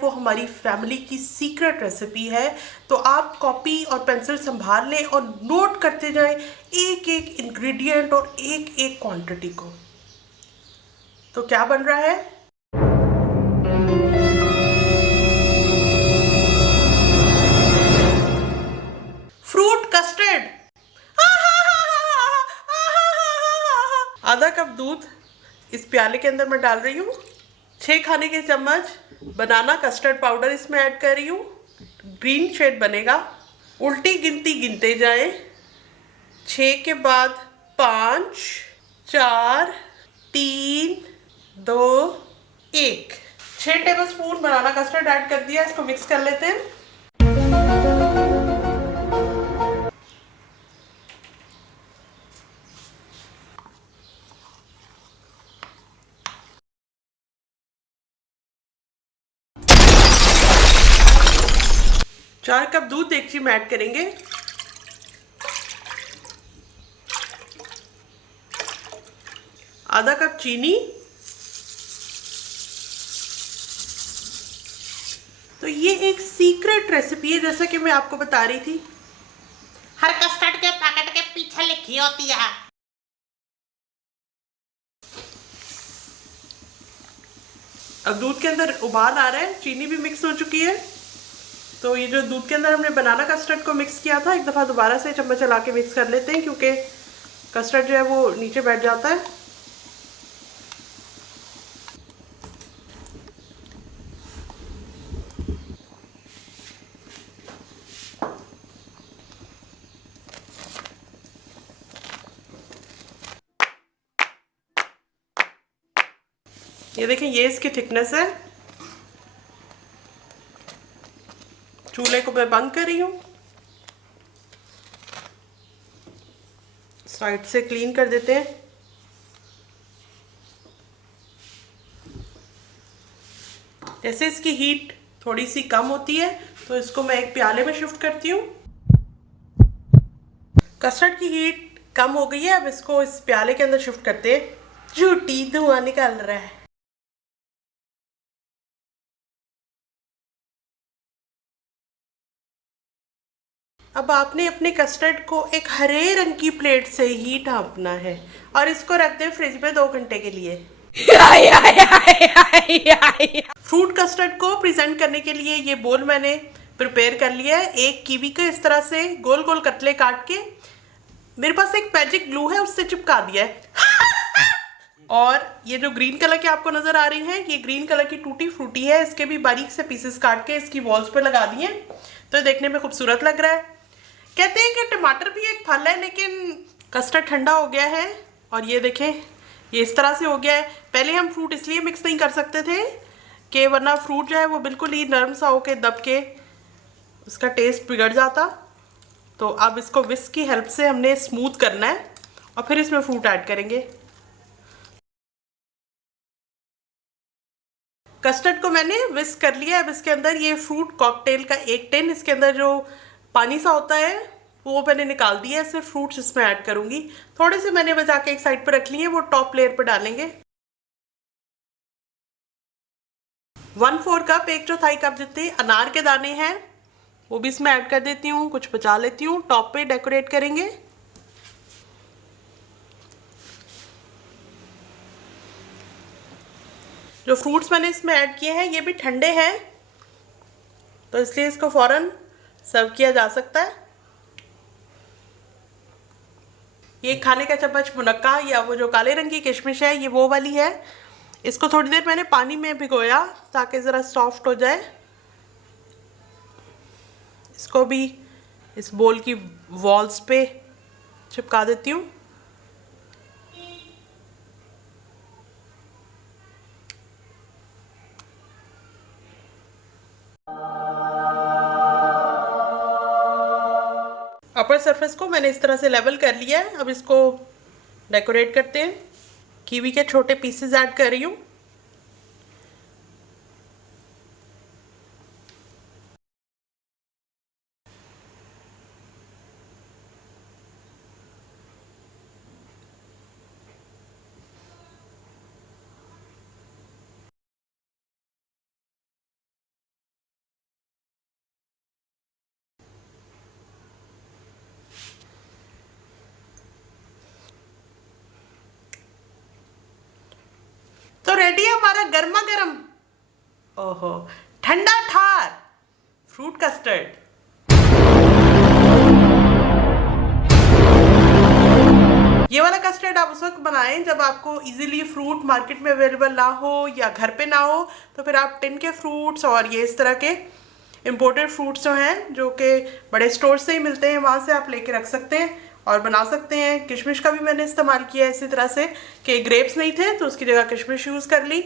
वो हमारी फैमिली की सीक्रेट रेसिपी है। तो आप कॉपी और पेंसिल संभाल लें और नोट करते जाएं एक एक इंग्रेडिएंट और एक एक क्वांटिटी को। तो क्या बन रहा है? Fruit custard. आधा कप दूध इस प्याले के अंदर मैं डाल रही हूँ। 6 खाने के चम्मच बनाना कस्टर्ड पाउडर इसमें ऐड कर रही हूँ। ग्रीन शेड बनेगा। उल्टी गिनती गिनते जाएं। 6 के बाद 5, 4, 3, 2, 1। 6 टेबलस्पून बनाना कस्टर्ड ऐड कर दिया। इसको मिक्स कर लेते हैं। चार कप दूध देगची में ऐड करेंगे। आधा कप चीनी। तो ये एक सीक्रेट रेसिपी है, जैसा कि मैं आपको बता रही थी। हर कस्टर्ड के पैकेट के पीछे लिखी होती है। अब दूध के अंदर उबाल आ रहा है, चीनी भी मिक्स हो चुकी है। तो ये जो दूध के अंदर हमने बनाना कस्टर्ड को मिक्स किया था, एक दफ़ा दोबारा से चम्मच चला के मिक्स कर लेते हैं, क्योंकि कस्टर्ड जो है वो नीचे बैठ जाता है। ये देखें, ये इसकी थिकनेस है। चूल्हे को मैं बंद कर रही हूँ। साइड से क्लीन कर देते हैं। जैसे इसकी हीट थोड़ी सी कम होती है तो इसको मैं एक प्याले में शिफ्ट करती हूँ। कस्टर्ड की हीट कम हो गई है, अब इसको इस प्याले के अंदर शिफ्ट करते हैं। झूठी धुआं निकल रहा है। अब आपने अपने कस्टर्ड को एक हरे रंग की प्लेट से ही ढांपना है और इसको रख दें फ्रिज में 2 घंटे के लिए। फ्रूट कस्टर्ड को प्रेजेंट करने के लिए ये बोल मैंने प्रिपेयर कर लिया है। एक कीवी को इस तरह से गोल गोल कतले काट के मेरे पास एक मैजिक ग्लू है, उससे चिपका दिया है। और ये जो ग्रीन कलर की आपको नजर आ रही है, ये ग्रीन कलर की टूटी फ्रूटी है। इसके भी बारीक से पीसेस काट के इसकी वॉल्स पे लगा दिए, तो देखने में खूबसूरत लग रहा है। कहते हैं कि टमाटर भी एक फल है, लेकिन कस्टर्ड ठंडा हो गया है और ये देखें, ये इस तरह से हो गया है। पहले हम फ्रूट इसलिए मिक्स नहीं कर सकते थे कि वरना फ्रूट जो है वो बिल्कुल ही नरम सा होके दब के उसका टेस्ट बिगड़ जाता। तो अब इसको विस्क की हेल्प से हमने स्मूथ करना है और फिर इसमें फ्रूट ऐड करेंगे। कस्टर्ड को मैंने विस्क कर लिया है। अब इसके अंदर ये फ्रूट कॉकटेल का एक टिन, इसके अंदर जो पानी सा होता है वो मैंने निकाल दिया है। सिर्फ फ्रूट्स इसमें ऐड करूंगी। थोड़े से मैंने बचा के एक साइड पर रख लिए, वो टॉप लेयर पर डालेंगे। 1/4 कप, 1/4 कप जितने अनार के दाने हैं वो भी इसमें ऐड कर देती हूँ। कुछ बचा लेती हूँ, टॉप पे डेकोरेट करेंगे। जो फ्रूट्स मैंने इसमें ऐड किए हैं ये भी ठंडे हैं, तो इसलिए इसको फौरन सर्व किया जा सकता है। ये खाने का चम्मच मुनक्का या वो जो काले रंग की किशमिश है, ये वो वाली है। इसको थोड़ी देर मैंने पानी में भिगोया ताकि ज़रा सॉफ्ट हो जाए। इसको भी इस बोल की वॉल्स पे चिपका देती हूँ। अपर सरफेस को मैंने इस तरह से लेवल कर लिया है। अब इसको डेकोरेट करते हैं। कीवी के छोटे पीसेस ऐड कर रही हूँ। तो रेडी है हमारा गर्मा गर्म, ओहो, ठंडा ठार फ्रूट कस्टर्ड। ये वाला कस्टर्ड आप उस वक्त बनाएं जब आपको इजीली फ्रूट मार्केट में अवेलेबल ना हो या घर पे ना हो, तो फिर आप टिन के फ्रूट्स और ये इस तरह के इम्पोर्टेड फ्रूट्स जो हैं, जो कि बड़े स्टोर से ही मिलते हैं, वहाँ से आप लेके रख सकते हैं और बना सकते हैं। किशमिश का भी मैंने इस्तेमाल किया है इसी तरह से कि ग्रेप्स नहीं थे तो उसकी जगह किशमिश यूज़ कर ली।